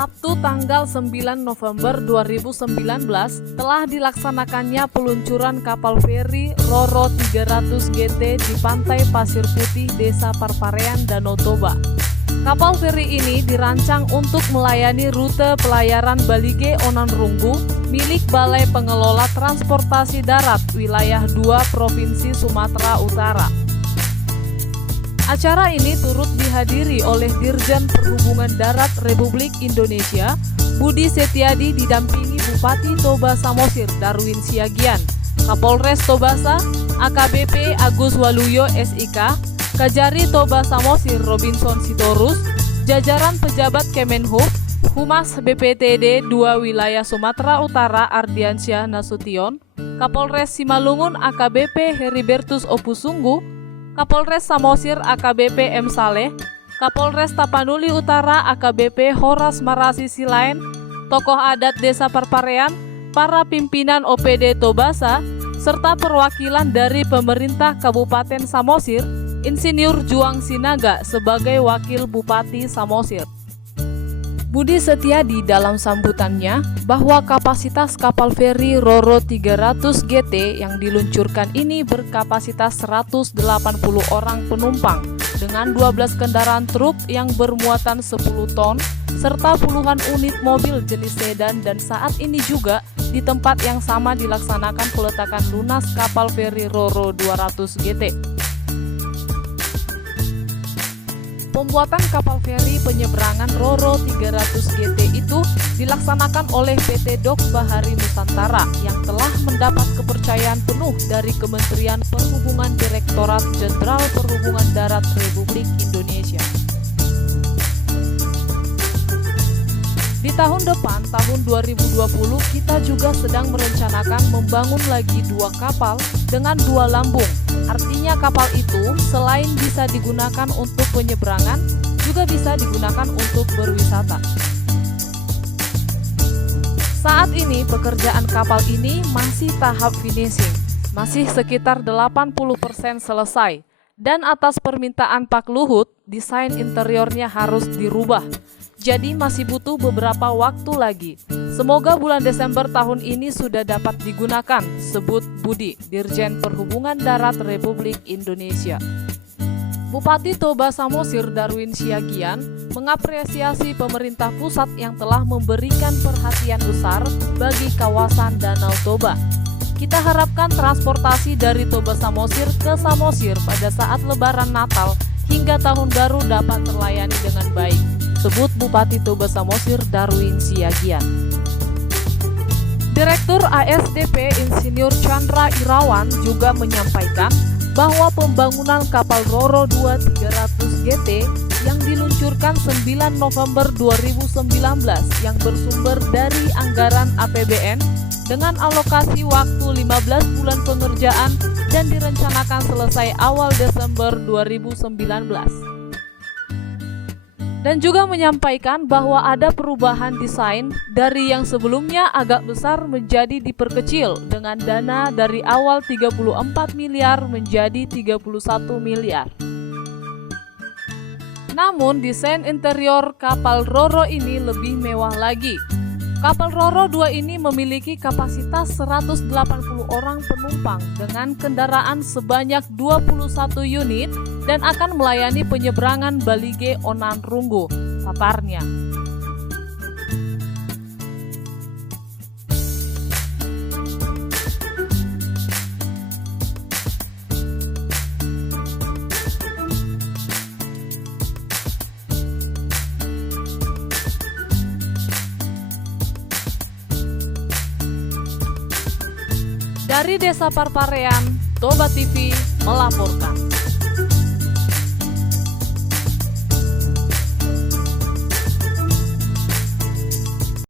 Sabtu tanggal 9 November 2019 telah dilaksanakannya peluncuran kapal feri Roro 300 GT di Pantai Pasir Putih, Desa Parparean, Danau Toba. Kapal feri ini dirancang untuk melayani rute pelayaran Balige Onanrunggu milik Balai Pengelola Transportasi Darat Wilayah 2 Provinsi Sumatera Utara. Acara ini turut dihadiri oleh Dirjen Perhubungan Darat Republik Indonesia, Budi Setiadi didampingi Bupati Toba Samosir Darwin Siagian, Kapolres Tobasa, AKBP Agus Waluyo SIK, Kajari Toba Samosir Robinson Sitorus, jajaran pejabat Kemenhub, Humas BPTD 2 Wilayah Sumatera Utara Ardiansyah Nasution, Kapolres Simalungun AKBP Heribertus Opusunggu, Kapolres Samosir AKBP M. Saleh, Kapolres Tapanuli Utara AKBP Horas Marasi Silain, tokoh adat Desa Parparean, para pimpinan OPD Tobasa, serta perwakilan dari pemerintah Kabupaten Samosir, Insinyur Juang Sinaga sebagai Wakil Bupati Samosir. Budi Setiadi dalam sambutannya bahwa kapasitas kapal feri Roro 300 GT yang diluncurkan ini berkapasitas 180 orang penumpang dengan 12 kendaraan truk yang bermuatan 10 ton serta puluhan unit mobil jenis sedan, dan saat ini juga di tempat yang sama dilaksanakan peletakan lunas kapal feri Roro 200 GT. Pembuatan kapal feri penyeberangan Roro 300 GT itu dilaksanakan oleh PT Dok Bahari Nusantara yang telah mendapat kepercayaan penuh dari Kementerian Perhubungan Direktorat Jenderal Perhubungan Darat Republik Indonesia. Di tahun depan, tahun 2020, kita juga sedang merencanakan membangun lagi 2 kapal dengan 2 lambung. Artinya kapal itu selain bisa digunakan untuk penyeberangan, juga bisa digunakan untuk berwisata. Saat ini pekerjaan kapal ini masih tahap finishing, masih sekitar 80% selesai. Dan atas permintaan Pak Luhut, desain interiornya harus dirubah. Jadi masih butuh beberapa waktu lagi. Semoga bulan Desember tahun ini sudah dapat digunakan, sebut Budi, Dirjen Perhubungan Darat Republik Indonesia. Bupati Toba Samosir Darwin Siagian mengapresiasi pemerintah pusat yang telah memberikan perhatian besar bagi kawasan Danau Toba. Kita harapkan transportasi dari Toba Samosir ke Samosir pada saat Lebaran Natal hingga Tahun Baru dapat terlayani dengan baik, sebut Bupati Toba Samosir Darwin Siagian. Direktur ASDP Insinyur Chandra Irawan juga menyampaikan bahwa pembangunan kapal Roro 300 GT yang diluncurkan 9 November 2019 yang bersumber dari anggaran APBN dengan alokasi waktu 15 bulan pengerjaan dan direncanakan selesai awal Desember 2019. Dan juga menyampaikan bahwa ada perubahan desain dari yang sebelumnya agak besar menjadi diperkecil dengan dana dari awal 34 miliar menjadi 31 miliar. Namun desain interior kapal Roro ini lebih mewah lagi. Kapal Roro 2 ini memiliki kapasitas 180 orang penumpang dengan kendaraan sebanyak 21 unit dan akan melayani penyeberangan Balige Onanrunggu, paparnya. Dari Desa Parparean, Toba TV melaporkan.